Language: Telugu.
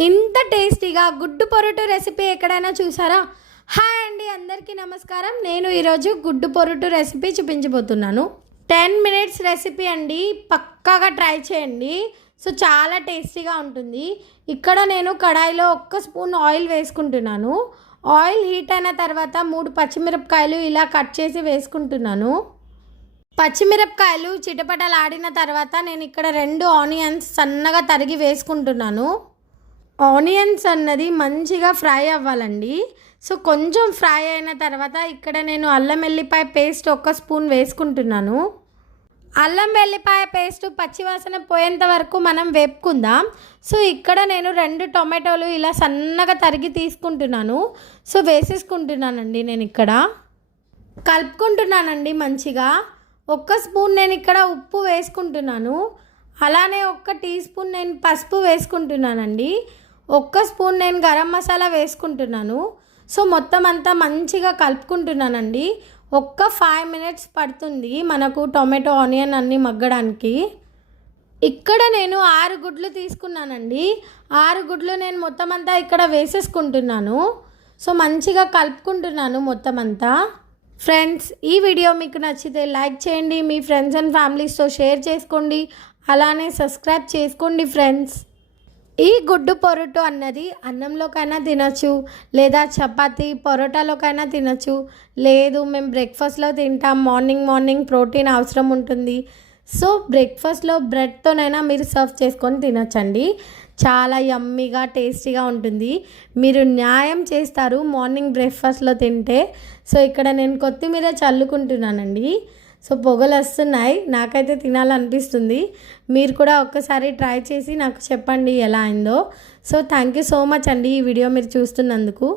ఇంత టేస్టీగా గుడ్డు పొరుటు రెసిపీ ఎక్కడైనా చూసారా? హాయ్ అండి, అందరికీ నమస్కారం. నేను ఈరోజు గుడ్డు పొరుటు రెసిపీ చూపించబోతున్నాను. 10 మినిట్స్ రెసిపీ అండి, పక్కాగా ట్రై చేయండి. సో చాలా టేస్టీగా ఉంటుంది. ఇక్కడ నేను కడాయిలో 1 స్పూన్ ఆయిల్ వేసుకుంటున్నాను. ఆయిల్ హీట్ అయిన తర్వాత 3 పచ్చిమిరపకాయలు ఇలా కట్ చేసి వేసుకుంటున్నాను. పచ్చిమిరపకాయలు చిటపటలాడిన తర్వాత నేను ఇక్కడ 2 ఆనియన్స్ సన్నగా తరిగి వేసుకుంటున్నాను. ఆనియన్స్ అన్నది మంచిగా ఫ్రై అవ్వాలండి. సో కొంచెం ఫ్రై అయిన తర్వాత ఇక్కడ నేను అల్లం వెల్లిపాయ పేస్ట్ 1 స్పూన్ వేసుకుంటున్నాను. అల్లం వెల్లిపాయ పేస్ట్ పచ్చివాసన పోయేంత వరకు మనం వేపుకుందాం. సో ఇక్కడ నేను 2 టొమాటోలు ఇలా సన్నగా తరిగి తీసుకుంటున్నాను. సో వేసేసుకుంటున్నానండి. నేను ఇక్కడ కలుపుకుంటున్నానండి మంచిగా. 1 స్పూన్ నేను ఇక్కడ ఉప్పు వేసుకుంటున్నాను. అలానే 1 టీ స్పూన్ నేను పసుపు వేసుకుంటున్నానండి. 1 స్పూన్ నేను గరం మసాలా వేసుకుంటున్నాను. సో మొత్తం అంతా మంచిగా కలుపుకుంటున్నానండి. 5 మినిట్స్ పడుతుంది మనకు టొమాటో ఆనియన్ అన్నీ మగ్గడానికి. ఇక్కడ నేను 6 గుడ్లు తీసుకున్నానండి. 6 గుడ్లు నేను మొత్తం అంతా ఇక్కడ వేసేసుకుంటున్నాను. సో మంచిగా కలుపుకుంటున్నాను మొత్తం అంతా. ఫ్రెండ్స్, ఈ వీడియో మీకు నచ్చితే లైక్ చేయండి, మీ ఫ్రెండ్స్ అండ్ ఫ్యామిలీస్తో షేర్ చేసుకోండి, అలానే సబ్స్క్రైబ్ చేసుకోండి ఫ్రెండ్స్. ఈ గుడ్డు పొరుటు అన్నది అన్నంలోకైనా తినచ్చు, లేదా చపాతీ పొరోటాలోకైనా తినచ్చు. లేదు మేము బ్రేక్ఫాస్ట్లో తింటాం, మార్నింగ్ ప్రోటీన్ అవసరం ఉంటుంది. సో బ్రేక్ఫాస్ట్లో బ్రెడ్తోనైనా మీరు సర్వ్ చేసుకొని తినచ్చండి. చాలా యమ్మీగా టేస్టీగా ఉంటుంది. మీరు న్యాయం చేస్తారు మార్నింగ్ బ్రేక్ఫాస్ట్లో తింటే. సో ఇక్కడ నేను కొత్తిమీర చల్లుకుంటున్నానండి. సో పొగలు వస్తున్నాయి, నాకైతే తినాలనిపిస్తుంది. మీరు కూడా ఒక్కసారి ట్రై చేసి నాకు చెప్పండి ఎలా అయిందో. So thank you so much అండి ఈ వీడియో మీరు చూస్తున్నందుకు.